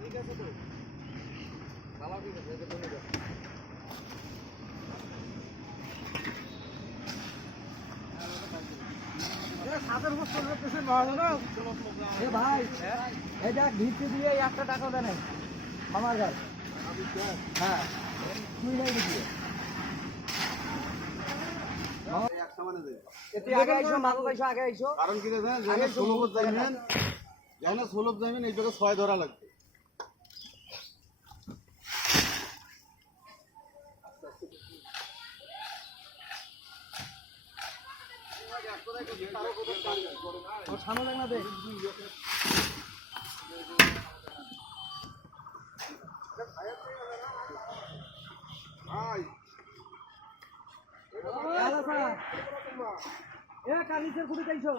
ঠিক আছে তো ভালো ঠিক আছে এটা তুমি দাও সাদের বছর পেছনে ভালো না এ ভাই এই দেখ ভিড়তে দিয়ে একটা টাকা দেয় নাই মামার ঘর হ্যাঁ তুই নাই দেখি কারণ কি দেখেন ষোলভ যাবেন এই জায়গায় 6 ধরা লাগবে সামনে দেখ না দেখ কালিসের খুঁড়ে চাইছো